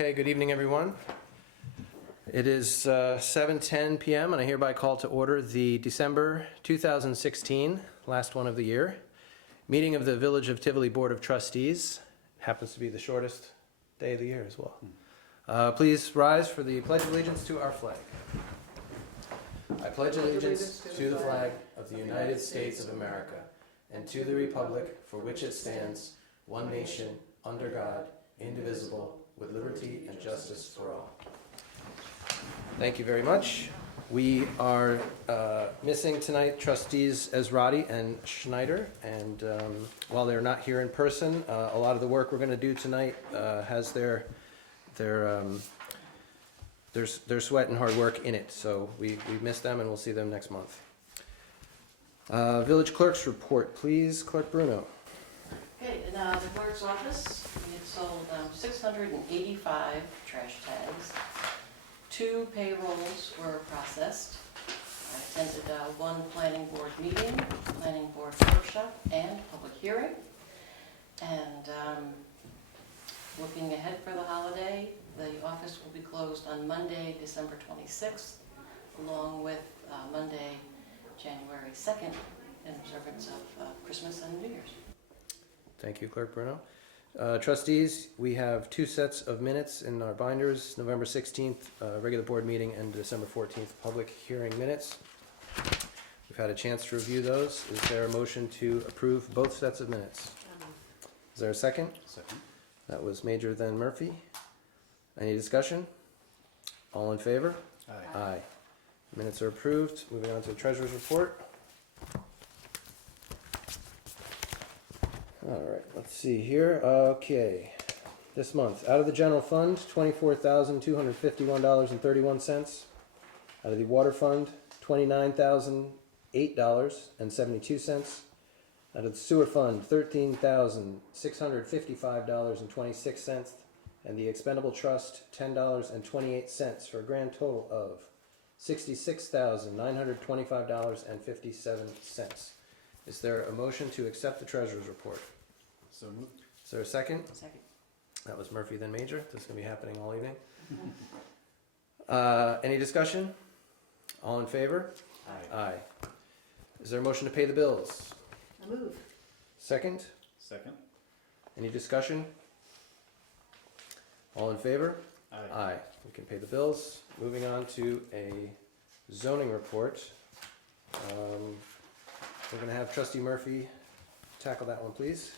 Okay, good evening, everyone. It is 7:10 p.m. and I hereby call to order the December 2016, last one of the year, meeting of the Village of Tivoli Board of Trustees. Happens to be the shortest day of the year as well. Please rise for the Pledge of Allegiance to our flag. I pledge allegiance to the flag of the United States of America and to the republic for which it stands, one nation, under God, indivisible, with liberty and justice for all. Thank you very much. We are missing tonight Trustees Ezrati and Schneider, and while they're not here in person, a lot of the work we're going to do tonight has their sweat and hard work in it, so we miss them and we'll see them next month. Village Clerks Report, please. Clerk Bruno. Okay, in the clerk's office, we had sold 685 trash tags. 2 payrolls were processed. I attended one planning board meeting, planning board workshop, and public hearing. And looking ahead for the holiday, the office will be closed on Monday, December 26th, along with Monday, January 2nd, in observance of Christmas and New Year's. Thank you, Clerk Bruno. Trustees, we have 2 sets of minutes in our binders, November 16th, regular board meeting, and December 14th, public hearing minutes. We've had a chance to review those. Is there a motion to approve both sets of minutes? Is there a second? Second. That was Major, then Murphy. Any discussion? All in favor? Aye. Aye. Minutes are approved. Moving on to the Treasurer's Report. All right, let's see here. Okay, this month, out of the general fund, $24,251.31. Out of the water fund, $29,008.72. Out of the sewer fund, $13,655.26. And the expendable trust, $10.28, for a grand total of $66,925.57. Is there a motion to accept the Treasurer's Report? So moved. Is there a second? Second. That was Murphy, then Major. This is going to be happening all evening. Any discussion? All in favor? Aye. Aye. Is there a motion to pay the bills? I move. Second? Second. Any discussion? All in favor? Aye. Aye. We can pay the bills. Moving on to a zoning report. We're going to have Trustee Murphy tackle that one, please.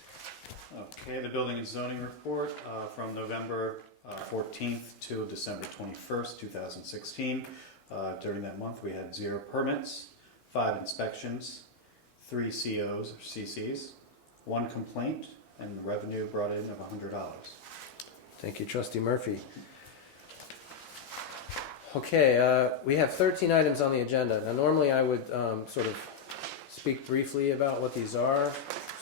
Okay, the building and zoning report from November 14th to December 21st, 2016. During that month, we had 0 permits, 5 inspections, 3 COs or CCs, 1 complaint, and the revenue brought in of $100. Thank you, Trustee Murphy. Okay, we have 13 items on the agenda. Now, normally I would sort of speak briefly about what these are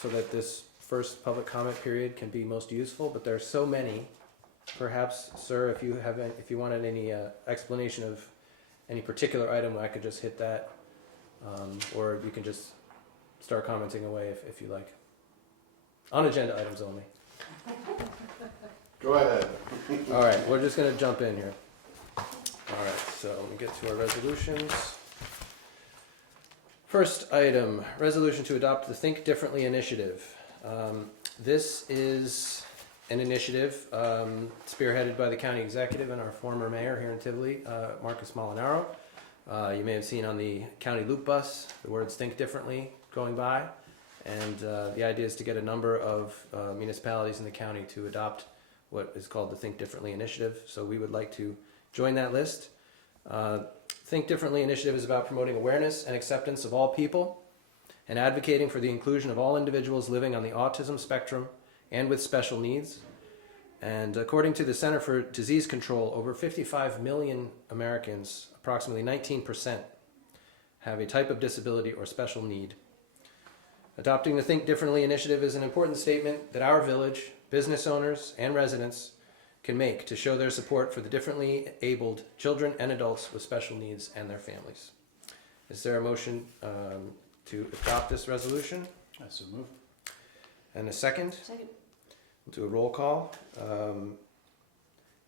so that this first public comment period can be most useful, but there are so many. Perhaps, sir, if you wanted any explanation of any particular item, I could just hit that, or you can just start commenting away if you like. On agenda items only. Go ahead. All right, we're just going to jump in here. All right, so let me get to our resolutions. First item, resolution to adopt the Think Differently initiative. This is an initiative spearheaded by the county executive and our former mayor here in Tivoli, Marcus Molinaro. You may have seen on the county loop bus the words Think Differently going by, and the idea is to get a number of municipalities in the county to adopt what is called the Think Differently initiative. So we would like to join that list. Think Differently initiative is about promoting awareness and acceptance of all people and advocating for the inclusion of all individuals living on the autism spectrum and with special needs. And according to the Center for Disease Control, over 55 million Americans, approximately 19%, have a type of disability or special need. Adopting the Think Differently initiative is an important statement that our village, business owners, and residents can make to show their support for the differently abled children and adults with special needs and their families. Is there a motion to adopt this resolution? I so moved. And a second? Second. We'll do a roll call.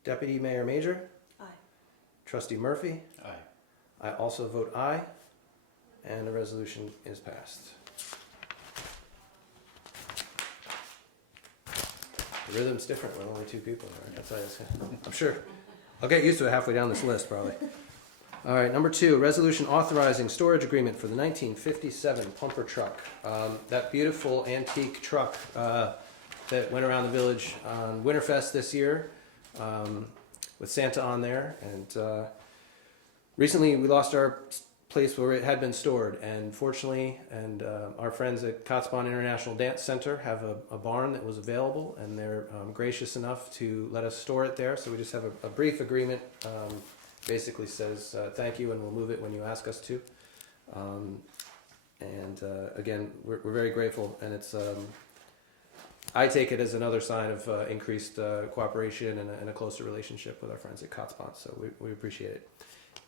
Deputy Mayor Major, Aye. Trustee Murphy. Aye. I also vote aye, and the resolution is passed. The rhythm's different when only two people are. That's why I'm sure. I'll get used to it halfway down this list, probably. All right, number 2, resolution authorizing storage agreement for the 1957 pumper truck. That beautiful antique truck that went around the village on Winterfest this year with Santa on there. And recently we lost our place where it had been stored, and fortunately, our friends at Kotzebue International Dance Center have a barn that was available, and they're gracious enough to let us store it there. So we just have a brief agreement, basically says thank you, and we'll move it when you ask us to. Again, we're very grateful, and it's I take it as another sign of increased cooperation and a closer relationship with our friends at Kotzebue. So we appreciate it.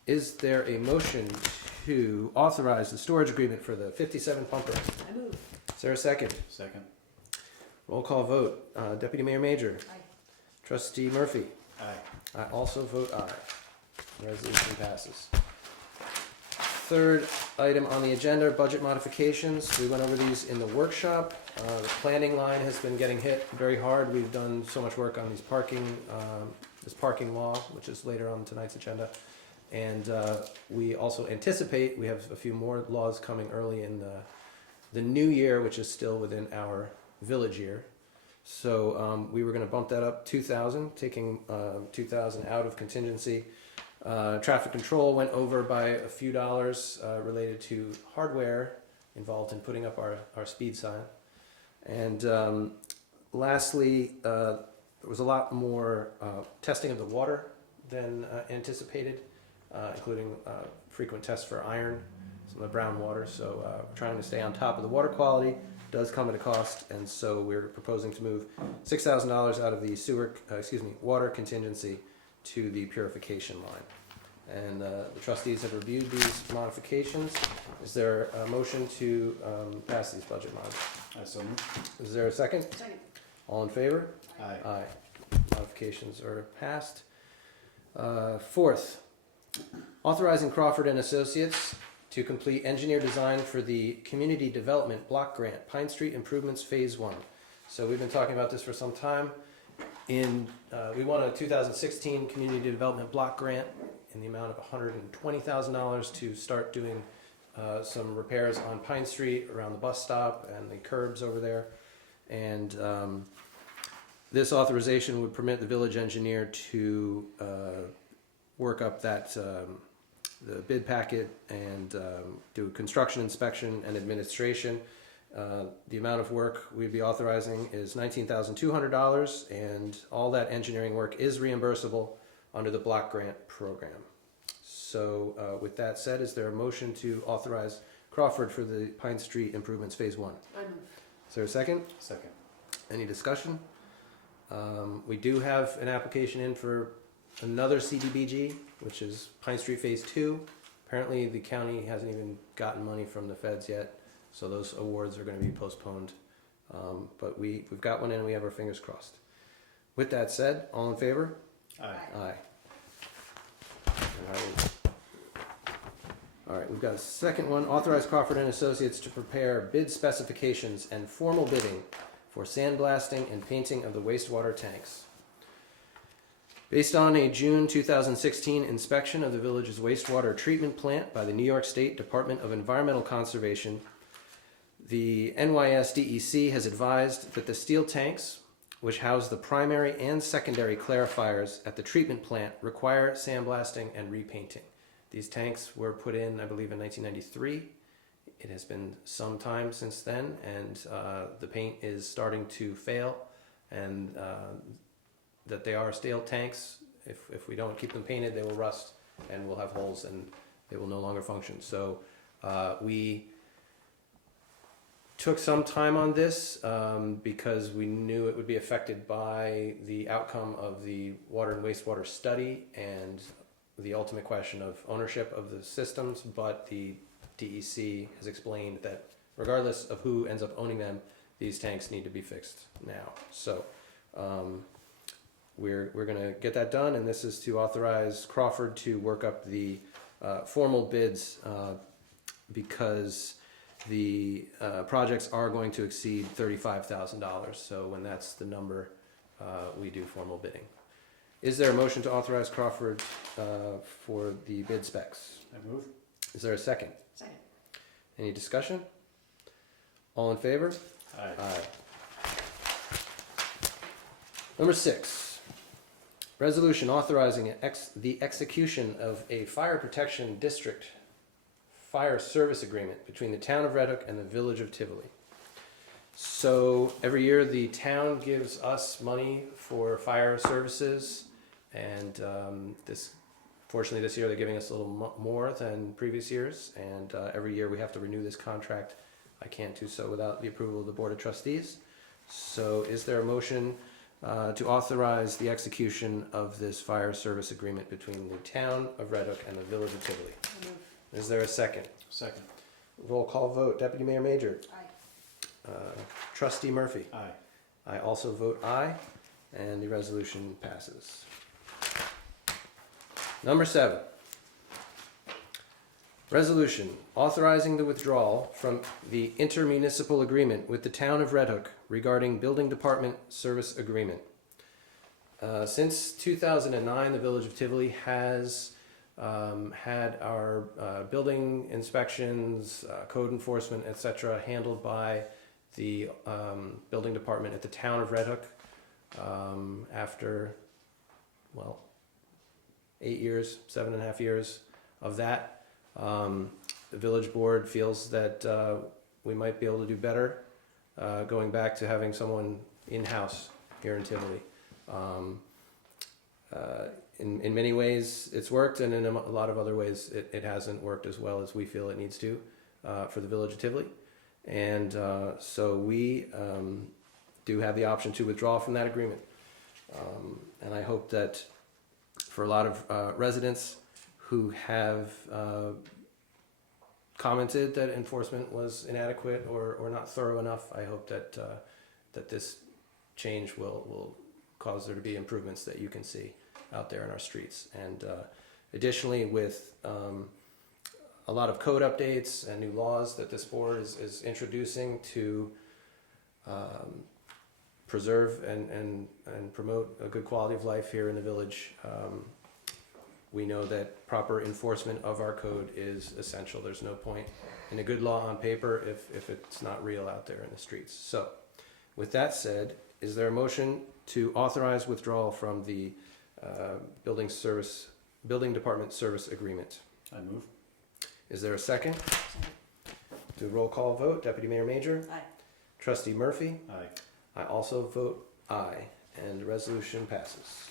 Is there a motion to authorize the storage agreement for the 57 pumper? I move. Is there a second? Second. Roll call vote. Deputy Mayor Major. Aye. Trustee Murphy. Aye. I also vote aye. Resolution passes. Third item on the agenda, budget modifications. We went over these in the workshop. The planning line has been getting hit very hard. We've done so much work on these this parking law, which is later on tonight's agenda. And we also anticipate we have a few more laws coming early in the new year, which is still within our village year. So we were going to bump that up 2,000, taking 2,000 out of contingency. Traffic control went over by a few dollars related to hardware involved in putting up our speed sign. And lastly, there was a lot more testing of the water than anticipated, including frequent tests for iron, some of the brown water. So we're trying to stay on top of the water quality. Does come at a cost, and so we're proposing to move $6,000 out of the water contingency to the purification line. And the trustees have reviewed these modifications. Is there a motion to pass these budget mods? I so move. Is there a second? Second. All in favor? Aye. Aye. Modifications are passed. Fourth, authorizing Crawford and Associates to complete engineer design for the Community Development Block Grant, Pine Street Improvements Phase 1. So we've been talking about this for some time. We won a 2016 Community Development Block Grant in the amount of $120,000 to start doing some repairs on Pine Street around the bus stop and the curbs over there. And this authorization would permit the village engineer to work up the bid packet and do construction inspection and administration. The amount of work we'd be authorizing is $19,200, and all that engineering work is reimbursable under the block grant program. So with that said, is there a motion to authorize Crawford for the Pine Street Improvements Phase 1? I move. Is there a second? Second. Any discussion? We do have an application in for another CDBG, which is Pine Street Phase 2. Apparently the county hasn't even gotten money from the feds yet, so those awards are going to be postponed. But we've got one in and we have our fingers crossed. With that said, all in favor? Aye. Aye. All right, we've got a second one. Authorize Crawford and Associates to prepare bid specifications and formal bidding for sandblasting and painting of the wastewater tanks. Based on a June 2016 inspection of the village's wastewater treatment plant by the New York State Department of Environmental Conservation, the NYSDEC has advised that the steel tanks, which house the primary and secondary clarifiers at the treatment plant, require sandblasting and repainting. These tanks were put in, I believe, in 1993. It has been some time since then, and the paint is starting to fail, and that they are steel tanks. If we don't keep them painted, they will rust and will have holes and they will no longer function. So we took some time on this because we knew it would be affected by the outcome of the water and wastewater study and the ultimate question of ownership of the systems, but the DEC has explained that regardless of who ends up owning them, these tanks need to be fixed now. So we're going to get that done, and this is to authorize Crawford to work up the formal bids because the projects are going to exceed $35,000. So when that's the number, we do formal bidding. Is there a motion to authorize Crawford for the bid specs? I move. Is there a second? Second. Any discussion? All in favor? Aye. Number 6, resolution authorizing the execution of a fire protection district fire service agreement between the town of Red Hook and the village of Tivoli. So every year the town gives us money for fire services, and fortunately this year they're giving us a little more than previous years, and every year we have to renew this contract. I can't do so without the approval of the Board of Trustees. So is there a motion to authorize the execution of this fire service agreement between the town of Red Hook and the village of Tivoli? I move. Is there a second? Second. Roll call vote. Deputy Mayor Major. Aye. Trustee Murphy. Aye. I also vote aye, and the resolution passes. Number 7, resolution authorizing the withdrawal from the intermunicipal agreement with the town of Red Hook regarding building department service agreement. Since 2009, the village of Tivoli has had our building inspections, code enforcement, etc., handled by the building department at the town of Red Hook. After, 8 years, 7.5 years of that, the village board feels that we might be able to do better, going back to having someone in-house here in Tivoli. In many ways it's worked, and in a lot of other ways it hasn't worked as well as we feel it needs to for the village of Tivoli. And so we do have the option to withdraw from that agreement. And I hope that for a lot of residents who have commented that enforcement was inadequate or not thorough enough, I hope that that this change will cause there to be improvements that you can see out there in our streets. And additionally, with a lot of code updates and new laws that this board is introducing to preserve and promote a good quality of life here in the village, we know that proper enforcement of our code is essential. There's no point in a good law on paper if it's not real out there in the streets. So with that said, is there a motion to authorize withdrawal from the building department service agreement? I move. Is there a second? Second. Do a roll call vote. Deputy Mayor Major. Aye. Trustee Murphy. Aye. I also vote aye, and the resolution passes.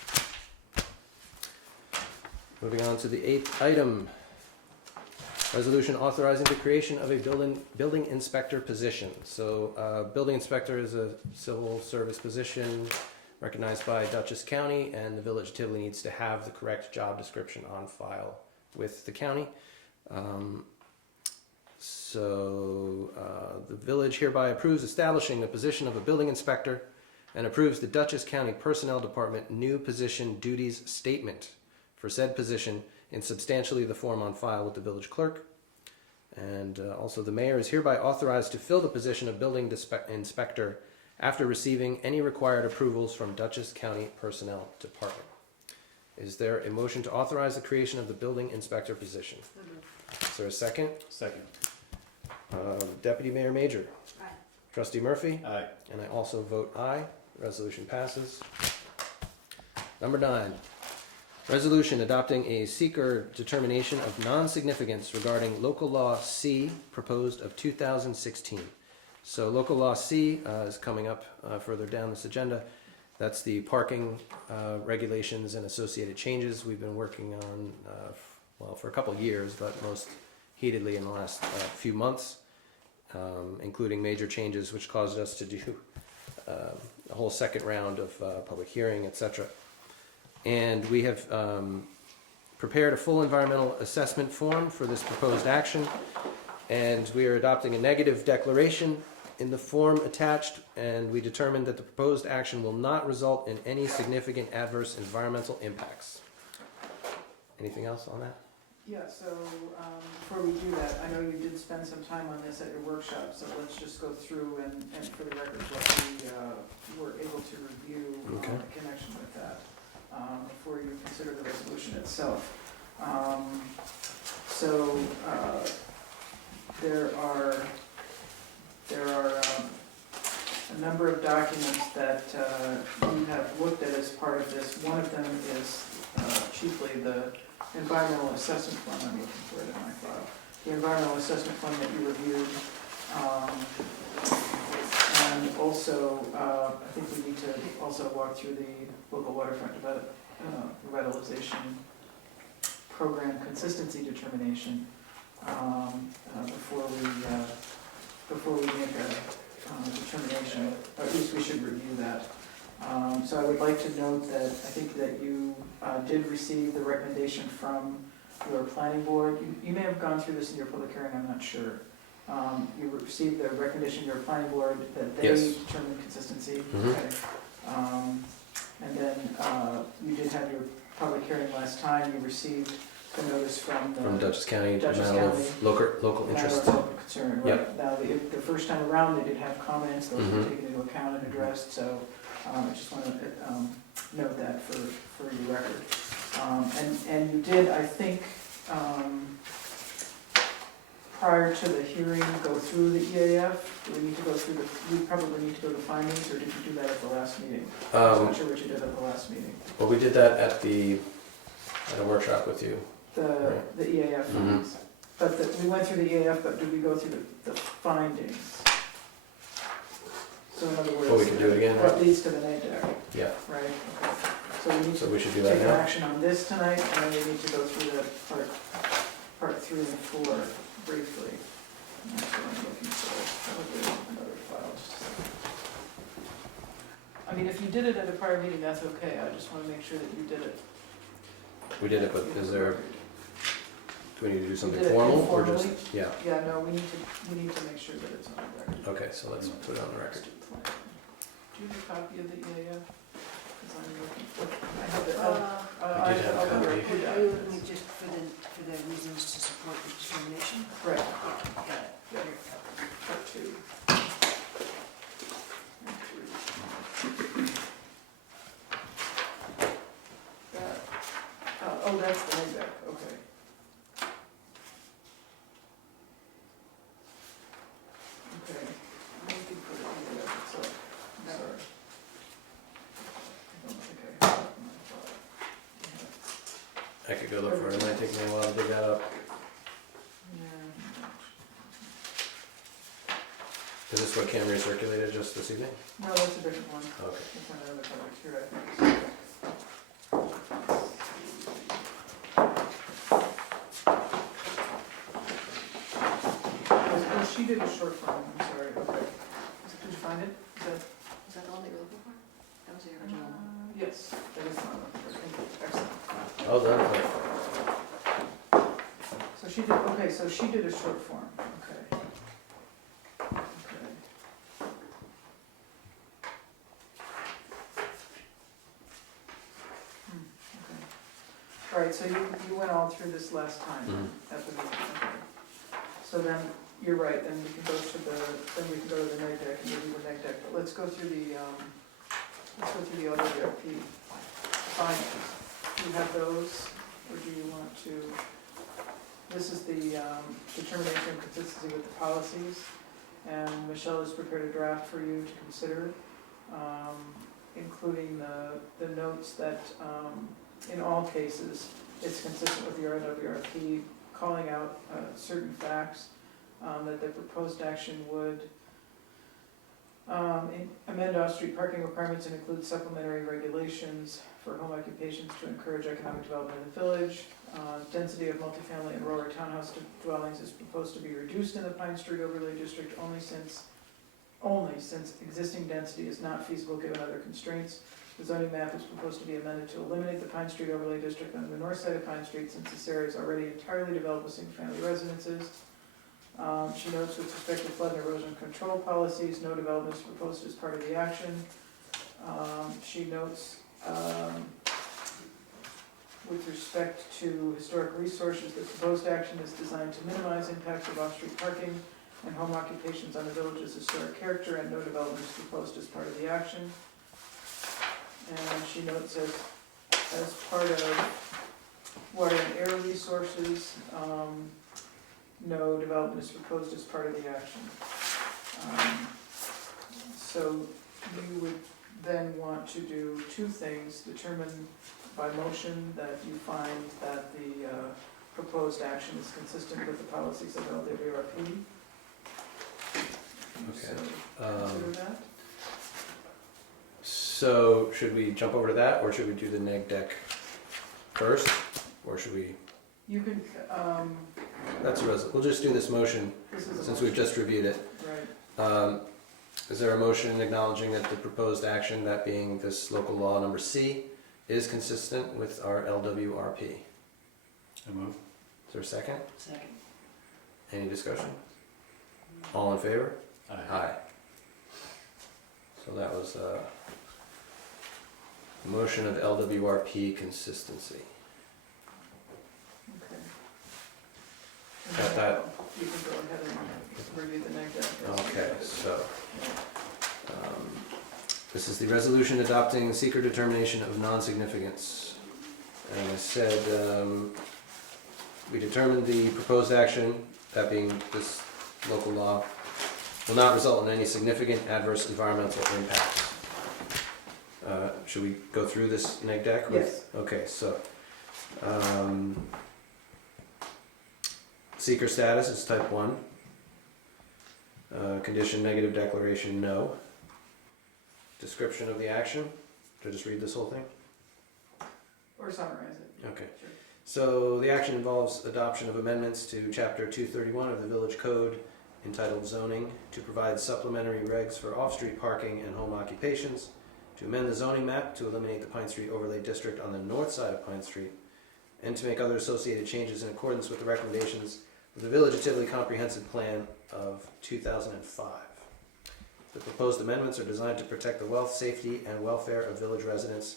Moving on to the 8th item. Resolution authorizing the creation of a building inspector position. So building inspector is a civil service position recognized by Dutchess County, and the village of Tivoli needs to have the correct job description on file with the county. The village hereby approves establishing the position of a building inspector and approves the Dutchess County Personnel Department new position duties statement for said position in substantially the form on file with the village clerk. And also the mayor is hereby authorized to fill the position of building inspector after receiving any required approvals from Dutchess County Personnel Department. Is there a motion to authorize the creation of the building inspector position? Is there a second? Second. Deputy Mayor Major. Aye. Trustee Murphy. Aye. And I also vote aye. Resolution passes. Number 9. Resolution adopting a seeker determination of non-significance regarding local law C proposed of 2016. So local law C is coming up further down this agenda. That's the parking regulations and associated changes we've been working on for a couple of years, but most heatedly in the last few months, including major changes which caused us to do a whole second round of public hearing, etc. And we have prepared a full environmental assessment form for this proposed action, and we are adopting a negative declaration in the form attached, and we determined that the proposed action will not result in any significant adverse environmental impacts. Anything else on that? Yeah, so before we do that, I know you did spend some time on this at your workshop, so let's just go through and for the record, what we were able to review Okay. in connection with that before you consider the resolution itself. So there are a number of documents that you have looked at as part of this. One of them is chiefly the environmental assessment form. I'm looking for it in my file. The environmental assessment form that you reviewed. And also, I think we need to also walk through the local waterfront revitalization program consistency determination before we make a determination, or at least we should review that. So I would like to note that I think that you did receive the recommendation from your planning board. You may have gone through this in your public hearing, I'm not sure. You received the recommendation of your planning board that they Yes. determine consistency. Mhm. Okay. And then you did have your public hearing last time. You received the notice from the From Dutchess County, Dutchess matter County. of local interest. matter of local concern, right? Yep. Now, the first time around, they did have comments, those were Mhm. taken into account and addressed, so I just want to note that for your record. And you did, I think, prior to the hearing, go through the EAF? Do we need to go through we probably need to go to findings, or did you do that at the last meeting? I'm not sure what you did at the last meeting. Well, we did that at a workshop with you. The EAF findings. But we went through the EAF, but did we go through the findings? So in other words. Well, we can do it again, What leads to the neg deck, Yeah, right? Okay. So we need so to we should do take that an now. action on this tonight, and then we need to go through the part 3 and 4 briefly. That's what I'm looking for, probably another file, just a second. I mean, if you did it at a prior meeting, that's okay, I just want to make sure that you did it. We did it, but is there, do we need to do something did it formal or just? informally? Yeah, Yeah, no, we need to make sure that it's on the record. okay, so let's put it on the record. Do you have a copy of the EAF? Because I'm looking, I have it, We did have a copy. Are you looking at just for the reasons to support the determination? Right, Got it. yeah, part 2. That, oh, that's the neg deck, okay. Okay, I'm looking for the EAF itself, I'm sorry. I don't think I have it in my file. I could go look for it, it might take me a while to dig that up. Yeah. Is this what Cam recirculated just this evening? No, that's a different one. Okay. It's another public here, I think. Oh, she did a short form, I'm sorry, okay. Did you find it? Is that the one that you're looking for? That was the original one. Yes, that is the one. Excellent. Well done. So she did, okay, so she did a short form, okay. Okay. Okay. All right, so you went all through this last time Mhm. at the meeting, okay. So then, you're right, then we can go to the neg deck and review the neg deck, but let's go through the LWRP findings. Do you have those, or do you want to? This is the determination of consistency with the policies, and Michelle has prepared a draft for you to consider, including the notes that, in all cases, it's consistent with the RWRP, calling out certain facts, that the proposed action would amend off-street parking requirements and include supplementary regulations for home occupations to encourage economic development in the village. Density of multifamily and rural townhouse dwellings is proposed to be reduced in the Pine Street Overlay District only since existing density is not feasible given other constraints. The zoning map is proposed to be amended to eliminate the Pine Street Overlay District on the north side of Pine Street since this area is already entirely developed with single-family residences. She notes with respect to flood and erosion control policies, no development is proposed as part of the action. She notes with respect to historic resources, the proposed action is designed to minimize impacts of off-street parking and home occupations on the village's historic character, and no development is proposed as part of the action. And she notes as part of water and air resources, no development is proposed as part of the action. So you would then want to do two things: determine by motion that you find that the proposed action is consistent with the policies of LWRP. Okay. So consider that. So should we jump over to that, or should we do the neg deck first, or should we? You can, That's a we'll just do this motion this is a since we've motion. just reviewed it. Right. Is there a motion acknowledging that the proposed action, that being this local law number C, is consistent with our LWRP? I move. Is there a second? Second. Any discussion? All in favor? Aye. So that was a motion of LWRP consistency. Okay. Got that? You can go ahead and review the neg deck. Okay, so this is the resolution adopting the seeker determination of non-significance. And I said we determined the proposed action, that being this local law, will not result in any significant adverse environmental impacts. Should we go through this neg deck? Yes. Okay, so seeker status is type 1. Condition negative declaration no. Description of the action. Should I just read this whole thing? Or summarize it. Okay. Sure. So the action involves adoption of amendments to Chapter 231 of the Village Code entitled Zoning to provide supplementary regs for off-street parking and home occupations, to amend the zoning map to eliminate the Pine Street Overlay District on the north side of Pine Street, and to make other associated changes in accordance with the recommendations of the Village of Tivoli Comprehensive Plan of 2005. The proposed amendments are designed to protect the wealth, safety, and welfare of village residents,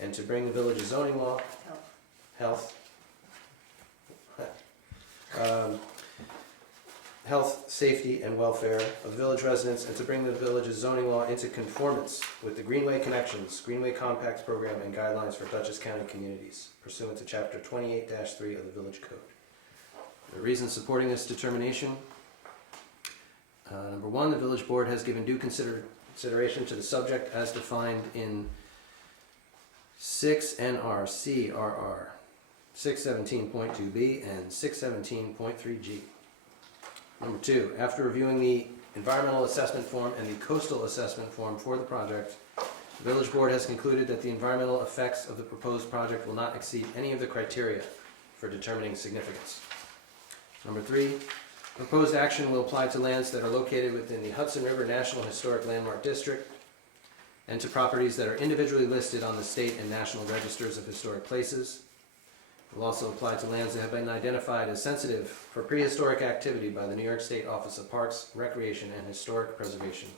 and to bring the village's zoning law, health, safety, and welfare of village residents, and to bring the village's zoning law into conformance with the Greenway Connections, Greenway Compacts Program, and guidelines for Dutchess County communities, pursuant to Chapter 28-3 of the Village Code. The reasons supporting this determination: number one, the village board has given due consideration to the subject as defined in 6 NRCRR 617.2b and 617.3g. Number two, after reviewing the environmental assessment form and the coastal assessment form for the project, the village board has concluded that the environmental effects of the proposed project will not exceed any of the criteria for determining significance. Number three, proposed action will apply to lands that are located within the Hudson River National Historic Landmark District and to properties that are individually listed on the state and national registers of historic places. It will also apply to lands that have been identified as sensitive for prehistoric activity by the New York State Office of Parks, Recreation, and Historic Preservation.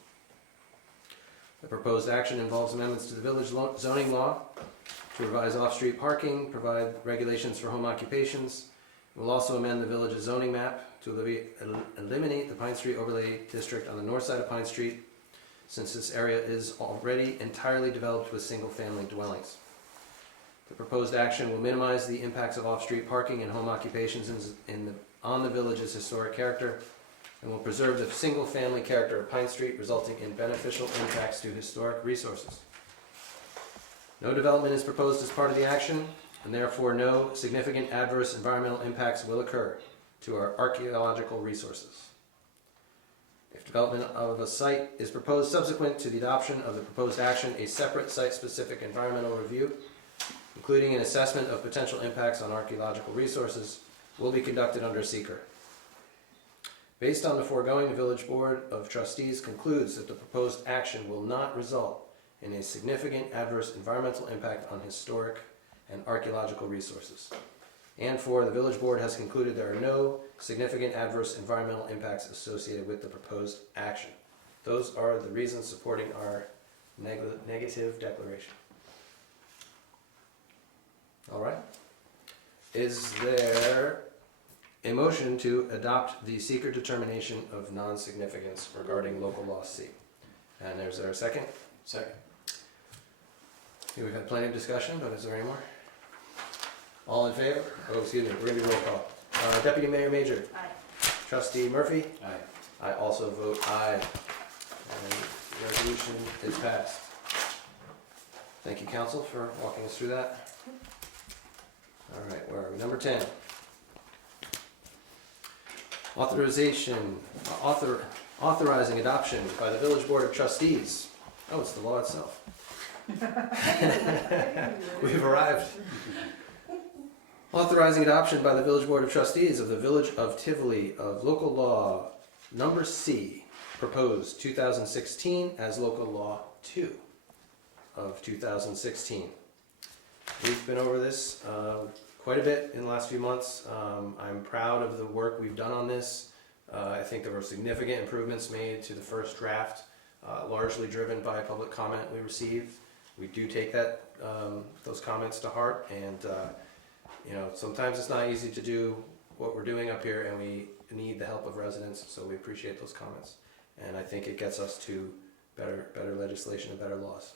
The proposed action involves amendments to the village zoning law to revise off-street parking, provide regulations for home occupations. It will also amend the village's zoning map to eliminate the Pine Street Overlay District on the north side of Pine Street, since this area is already entirely developed with single-family dwellings. The proposed action will minimize the impacts of off-street parking and home occupations on the village's historic character, and will preserve the single-family character of Pine Street, resulting in beneficial impacts to historic resources. No development is proposed as part of the action, and therefore no significant adverse environmental impacts will occur to our archaeological resources. If development of a site is proposed subsequent to the adoption of the proposed action, a separate site-specific environmental review, including an assessment of potential impacts on archaeological resources, will be conducted under seeker. Based on the foregoing, the Village Board of Trustees concludes that the proposed action will not result in a significant adverse environmental impact on historic and archaeological resources. And four, the Village Board has concluded there are no significant adverse environmental impacts associated with the proposed action. Those are the reasons supporting our negative declaration. All right. Is there a motion to adopt the seeker determination of non-significance regarding local law C? And is there a second? Second. Okay, we've had plenty of discussion, but is there any more? All in favor? Oh, excuse me, we're gonna do roll call. Deputy Mayor Major, Aye. Trustee Murphy, Aye. I also vote aye. And the resolution is passed. Thank you, council, for walking us through that. All right, where are we? Number 10. Authorizing adoption by the Village Board of Trustees. Oh, it's the law itself. We've arrived. Authorizing adoption by the Village Board of Trustees of the Village of Tivoli of Local Law Number C, proposed 2016 as Local Law 2 of 2016. We've been over this quite a bit in the last few months. I'm proud of the work we've done on this. I think there were significant improvements made to the first draft, largely driven by public comment we received. We do take that those comments to heart, and you know, sometimes it's not easy to do what we're doing up here, and we need the help of residents, so we appreciate those comments. And I think it gets us to better legislation and better laws.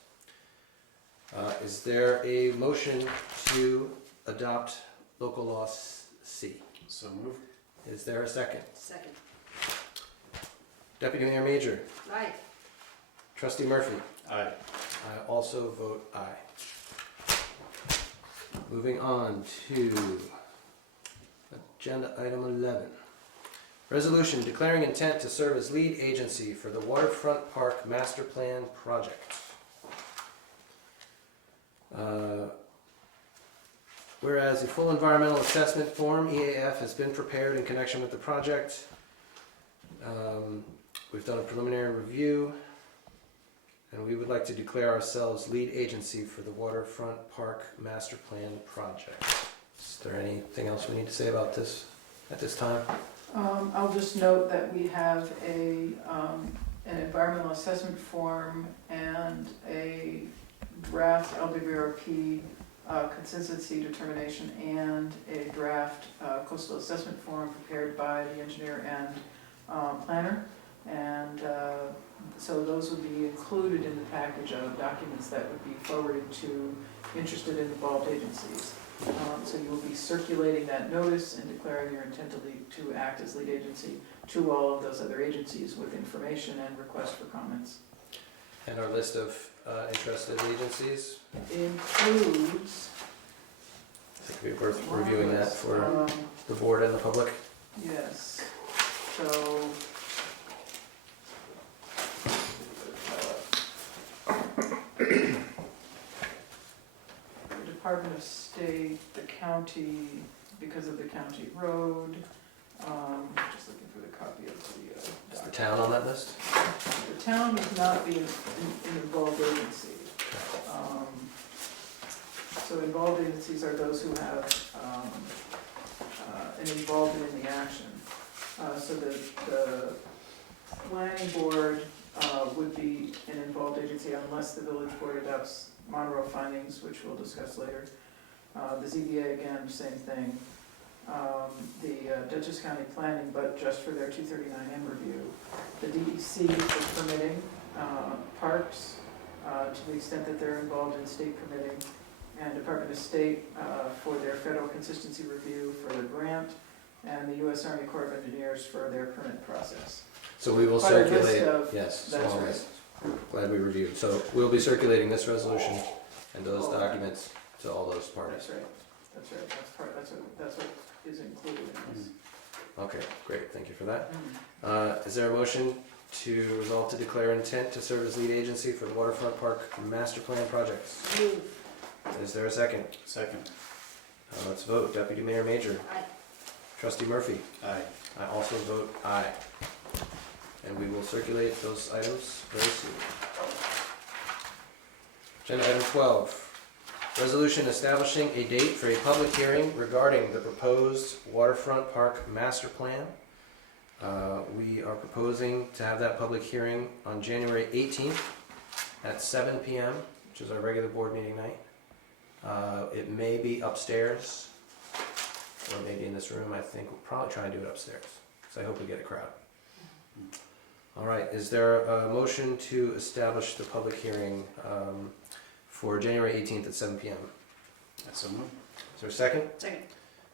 Is there a motion to adopt local law C? So move. Is there a second? Second. Deputy Mayor Major, Aye. Trustee Murphy, Aye. I also vote aye. Moving on to agenda item 11. Resolution declaring intent to serve as lead agency for the Waterfront Park Master Plan project. Whereas a full environmental assessment form, EAF, has been prepared in connection with the project. We've done a preliminary review, and we would like to declare ourselves lead agency for the Waterfront Park Master Plan project. Is there anything else we need to say about this at this time? I'll just note that we have an environmental assessment form and a draft LWRP consistency determination and a draft coastal assessment form prepared by the engineer and planner. And so those would be included in the package of documents that would be forwarded to interested and involved agencies. So you will be circulating that notice and declaring your intent to act as lead agency to all of those other agencies with information and requests for comments. And our list of interested agencies? Includes. I think it'd be worth reviewing that for the board and the public. Yes, so. The Department of State, the county, because of the county road, just looking for the copy of the Is the document. town on that list? The town would not be an involved agency. So involved agencies are those who have an involvement in the action. So the planning board would be an involved agency unless the village board adopts Monroe findings, which we'll discuss later. The ZBA, again, same thing. The Dutchess County Planning, but just for their 239M review. The DEC for permitting, parks, to the extent that they're involved in state permitting, and Department of State for their federal consistency review for the grant, and the U.S. Army Corps of Engineers for their permit process. So we will Quite a list circulate, of- yes, That's long right. list. Glad we reviewed. So we'll be circulating this resolution and those Oh. documents to all those parties. That's right, that's right, that's what is included in this. Okay, great, thank you for that. Is there a motion to resolve to declare intent to serve as lead agency for the Waterfront Park Master Plan projects? Move. Is there a second? Second. Let's vote. Deputy Mayor Major, Aye. Trustee Murphy, Aye. I also vote aye. And we will circulate those items very soon. Agenda item 12. Resolution establishing a date for a public hearing regarding the proposed waterfront park master plan. We are proposing to have that public hearing on January 18th at 7 p.m., which is our regular board meeting night. It may be upstairs, or maybe in this room. I think we'll probably try and do it upstairs, because I hope we get a crowd. All right, is there a motion to establish the public hearing for January 18th at 7 p.m.? That's so moved. Is there a second? Second.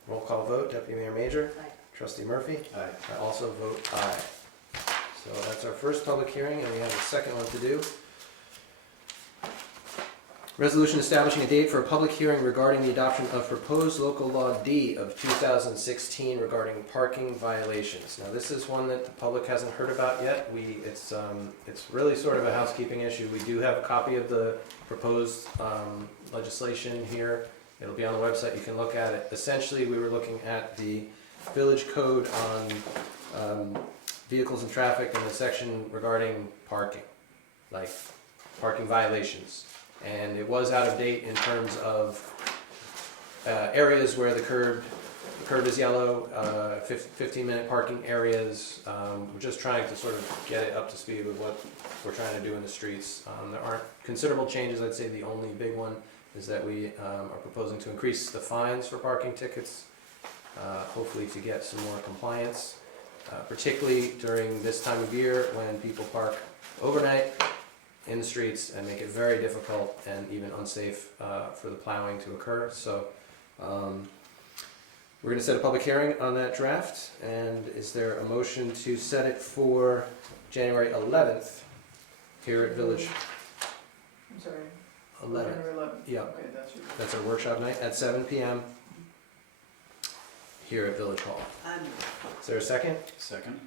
Roll call vote, Deputy Mayor Major. Aye. Trustee Murphy. Aye. I also vote aye. So that's our first public hearing, and we have a second one to do. Resolution establishing a date for a public hearing regarding the adoption of proposed local law D of 2016 regarding parking violations. Now, this is one that the public hasn't heard about yet. It's really sort of a housekeeping issue. We do have a copy of the proposed legislation here. It'll be on the website. You can look at it. Essentially, we were looking at the village code on vehicles and traffic and the section regarding parking, like parking violations. And it was out of date in terms of areas where the curb is yellow, 15-minute parking areas. We're just trying to sort of get it up to speed with what we're trying to do in the streets. There aren't considerable changes. I'd say the only big one is that we are proposing to increase the fines for parking tickets, hopefully to get some more compliance, particularly during this time of year when people park overnight in the streets and make it very difficult and even unsafe for the plowing to occur. So we're going to set a public hearing on that draft. And is there a motion to set it for January 11th here at Village? I'm sorry. 11th. January 11th. Yeah, Okay, that's your. that's our workshop night at 7 p.m. here at Village Hall. Is there a second? Second.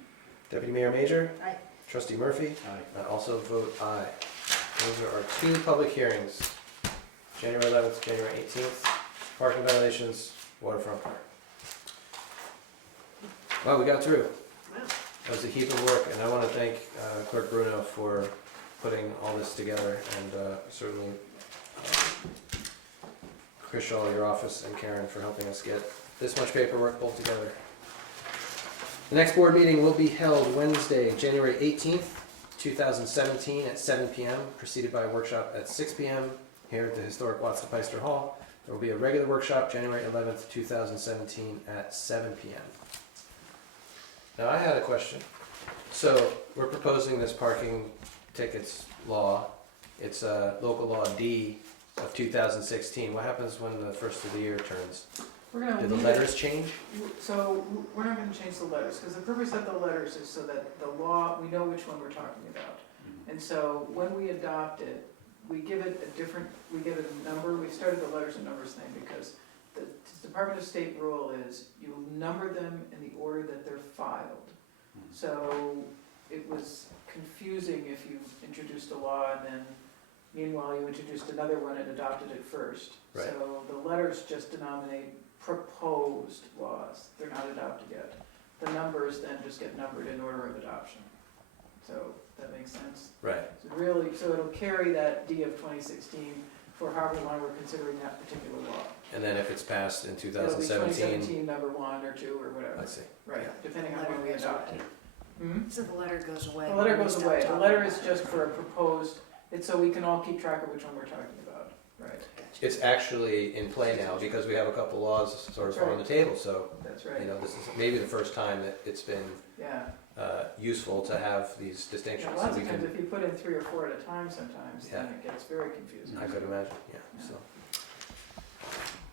Deputy Mayor Major? Aye. Trustee Murphy? Aye. I also vote aye. Those are our two public hearings, January 11th, January 18th, parking violations, waterfront park. Well, we got through. Wow. That was a heap of work, and I want to thank Clerk Bruno for putting all this together, and certainly Chris Shaw, your office, and Karen for helping us get this much paperwork pulled together. The next board meeting will be held Wednesday, January 18th, 2017 at 7 p.m., preceded by a workshop at 6 p.m. here at the historic Watson-Peister Hall. There will be a regular workshop January 11th, 2017 at 7 p.m. Now, I had a question. So, we're proposing this parking tickets law. It's local law D of 2016. What happens when the first of the year turns? We're gonna Do the leave it. letters change? So we're not gonna change the letters, because the purpose of the letters is so that the law, we know which one we're talking about. And so when we adopt it, we give it a number. We started the letters and numbers thing because the Department of State rule is you number them in the order that they're filed. So it was confusing if you introduced a law and then meanwhile you introduced another one and adopted it first. Right. So the letters just denominate proposed laws. They're not adopted yet. The numbers then just get numbered in order of adoption. So that makes sense. Right. So it'll carry that D of 2016 for however long we're considering that particular law. And then if it's passed in It'll be 2017, 2017 number 1 or 2 or whatever. I see. Right, depending on Letter when we goes adopt away. it. Hmm? So the letter goes away. The letter when we goes stop away. The talking letter about is it. just for a proposed, it's so we can all keep track of which one we're talking about. Right, Gotcha. It's actually in play now because we have a couple laws sort of That's right. on the table. So, that's right. you know, this is maybe the first time that it's been Yeah. useful to have these Yeah, distinctions. lots So we of times can, if you put in 3 or 4 at a time sometimes, then Yeah. it gets very confusing. I could imagine, yeah. So,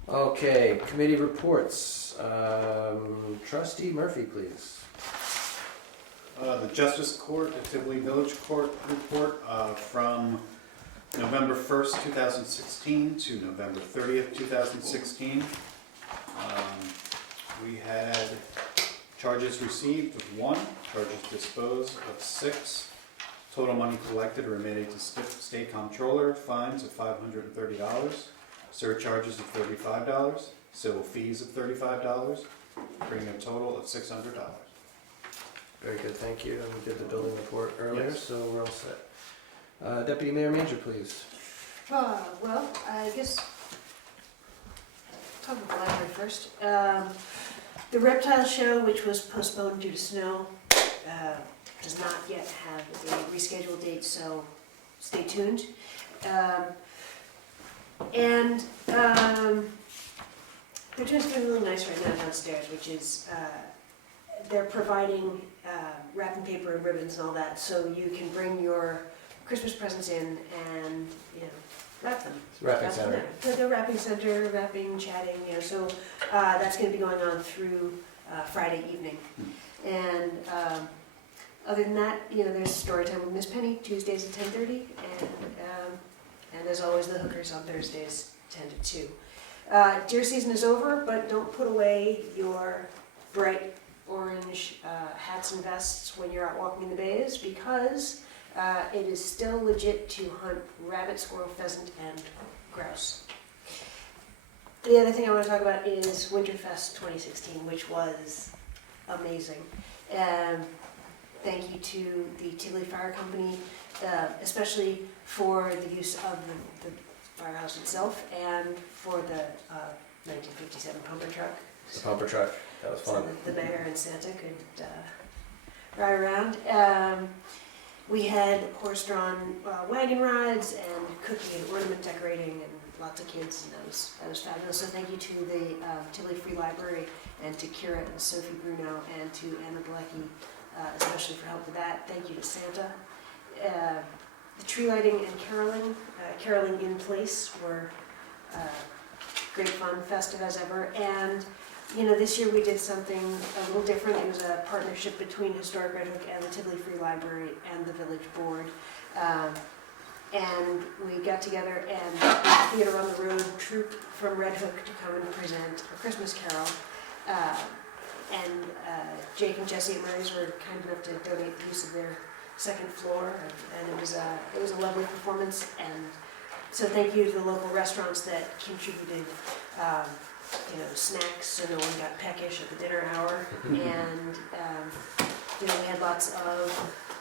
okay, committee reports. Trustee Murphy, please. The Justice Court, the Tivoli Village Court report from November 1st, 2016 to November 30th, 2016. We had charges received of 1, charges disposed of 6, total money collected or remitted to State Comptroller, fines of $530, surcharges of $35, civil fees of $35, bringing a total of $600. Very good, thank you. And we did the building report earlier, Yes. so we're all set. Deputy Mayor Major, please. Well, I guess talk about the library first. The reptile show, which was postponed due to snow, does not yet have a rescheduled date, so stay tuned. They're doing something really nice right now downstairs, which is they're providing wrapping paper and ribbons and all that, so you can bring your Christmas presents in and, wrap them. Wrapping Wrap them center. there. The wrapping center, wrapping, chatting, so that's gonna be going on through Friday evening. And other than that, there's story time with Miss Penny, Tuesdays at 10:30, and as always, the hookers on Thursdays, 10 to 2. Deer season is over, but don't put away your bright orange hats and vests when you're out walking in the bays, because it is still legit to hunt rabbit, squirrel, pheasant, and grouse. The other thing I want to talk about is Winterfest 2016, which was amazing. Thank you to the Tivoli Fire Company, especially for the use of the firehouse itself and for the 1957 pumper truck. The pumper truck, that was fun. So the mayor and Santa could ride around. We had horse-drawn wagon rides and cookie and ornament decorating and lots of kids, and that was fabulous. So thank you to the Tivoli Free Library and to Kira and Sophie Bruno and to Anna Galecki, especially for help with that. Thank you to Santa. The tree lighting and caroling in place were great fun, festive as ever. And this year we did something a little different. It was a partnership between Historic Red Hook and the Tivoli Free Library and the Village Board. And we got together and the Theater on the Road troupe from Red Hook to come and present A Christmas Carol. And Jake and Jesse at Murray's were kind enough to donate the use of their second floor, and it was a lovely performance. And so thank you to the local restaurants that contributed snacks so no one got peckish at the dinner hour. And we had lots of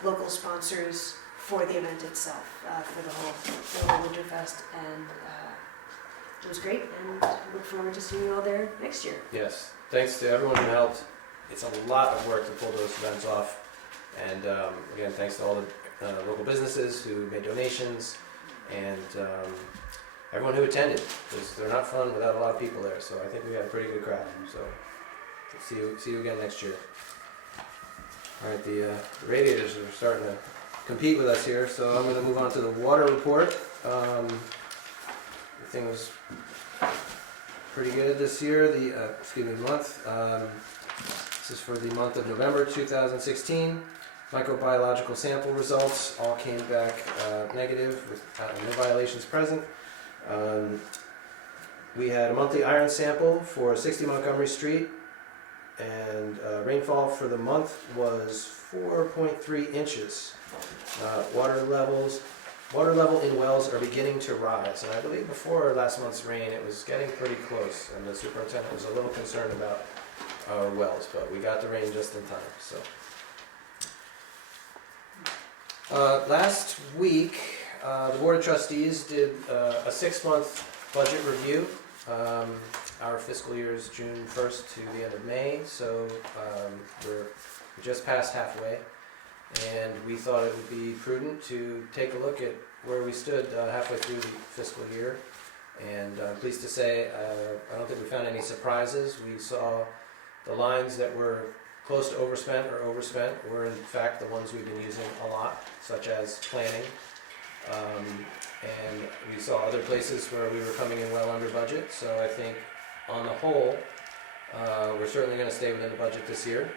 local sponsors for the event itself, for the whole Winterfest, and it was great, and I look forward to seeing you all there next year. Yes, thanks to everyone who helped. It's a lot of work to pull those events off. And again, thanks to all the local businesses who made donations, and everyone who attended, because they're not fun without a lot of people there. So I think we had a pretty good crowd. So see you again next year. All right, the radiators are starting to compete with us here, so I'm going to move on to the water report. Everything was pretty good this year. Month. This is for the month of November 2016. Microbiological sample results all came back negative with no violations present. We had a monthly iron sample for 60 Montgomery Street, and rainfall for the month was 4.3 inches. Water level in wells are beginning to rise, and I believe before last month's rain it was getting pretty close, and the superintendent was a little concerned about our wells, but we got the rain just in time. So last week the Board of Trustees did a 6-month budget review. Our fiscal year is June 1st to the end of May, so we're just past halfway, and we thought it would be prudent to take a look at where we stood halfway through the fiscal year. And I'm pleased to say I don't think we found any surprises. We saw the lines that were close to overspent or overspent were in fact the ones we've been using a lot, such as planning. And we saw other places where we were coming in well under budget. So I think on the whole, we're certainly going to stay within the budget this year.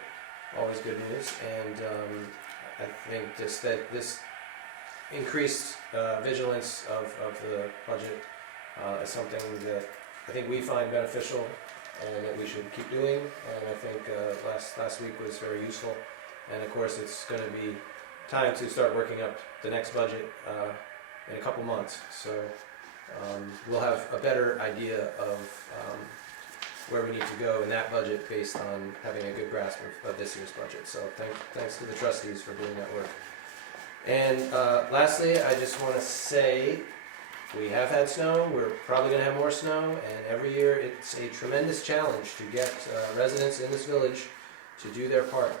Always good news. And I think just that this increased vigilance of the budget is something that I think we find beneficial and that we should keep doing. And I think last week was very useful. And of course, it's going to be time to start working up the next budget in a couple months. So we'll have a better idea of where we need to go in that budget based on having a good grasp of this year's budget. So thanks to the trustees for doing that work. And lastly, I just want to say We have had snow, we're probably gonna have more snow, and every year it's a tremendous challenge to get residents in this village to do their part.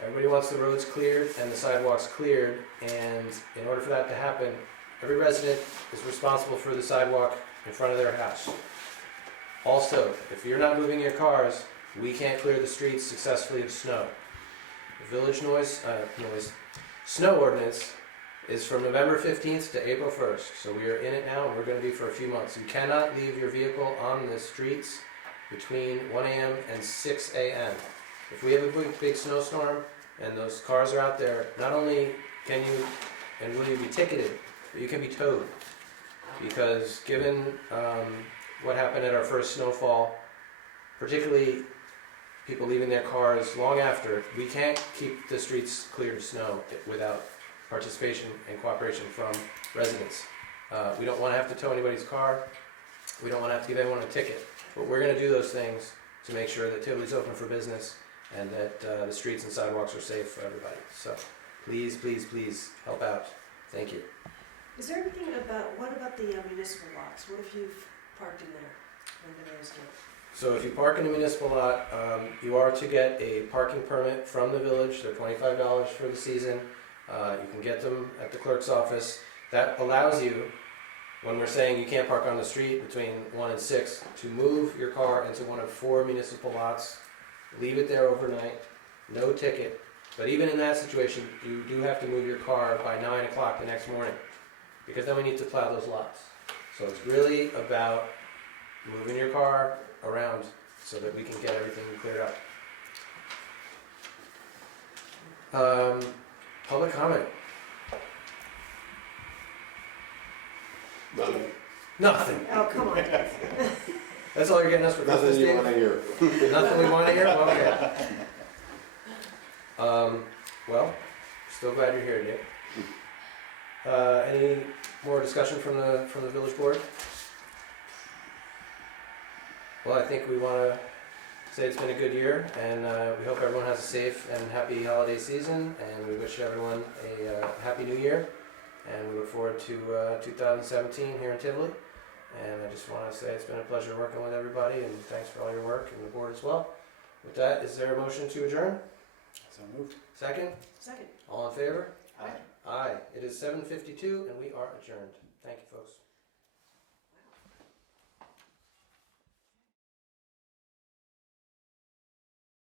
Everybody wants the roads cleared and the sidewalks cleared, and in order for that to happen, every resident is responsible for the sidewalk in front of their house. Also, if you're not moving your cars, we can't clear the streets successfully of snow. The village snow ordinance is from November 15th to April 1st, so we are in it now and we're going to be for a few months. You cannot leave your vehicle on the streets between 1 a.m. and 6 a.m. If we have a big snowstorm and those cars are out there, not only can you and will you be ticketed, but you can be towed. Because given what happened at our first snowfall, particularly people leaving their cars long after, we can't keep the streets clear of snow without participation and cooperation from residents. We don't want to have to tow anybody's car. We don't want to have to give anyone a ticket. But we're going to do those things to make sure that Tivoli's open for business and that the streets and sidewalks are safe for everybody. So please, please, please help out. Thank you. Is there anything what about the municipal lots? What if you've parked in there when the roads do? So if you park in a municipal lot, you are to get a parking permit from the village. They're $25 for the season. You can get them at the clerk's office. That allows you, when we're saying you can't park on the street between 1 and 6, to move your car into one of 4 municipal lots, leave it there overnight, no ticket. But even in that situation, you do have to move your car by 9 o'clock the next morning, because then we need to plow those lots. So it's really about moving your car around so that we can get everything cleared up. Public comment. Nothing. Oh, come on. That's all you're getting us for Christmas, Nothing you Dave? want to hear. Nothing we want to hear? Okay. Well, still glad you're here, Dave. Any more discussion from the village board? Well, I think we want to say it's been a good year, and we hope everyone has a safe and happy holiday season, and we wish everyone a happy new year, and we look forward to 2017 here in Tivoli. And I just want to say it's been a pleasure working with everybody, and thanks for all your work, and the board as well. With that, is there a motion to adjourn? So moved. Second? Second. All in favor? Aye. Aye. It is 7:52, and we are adjourned. Thank you, folks.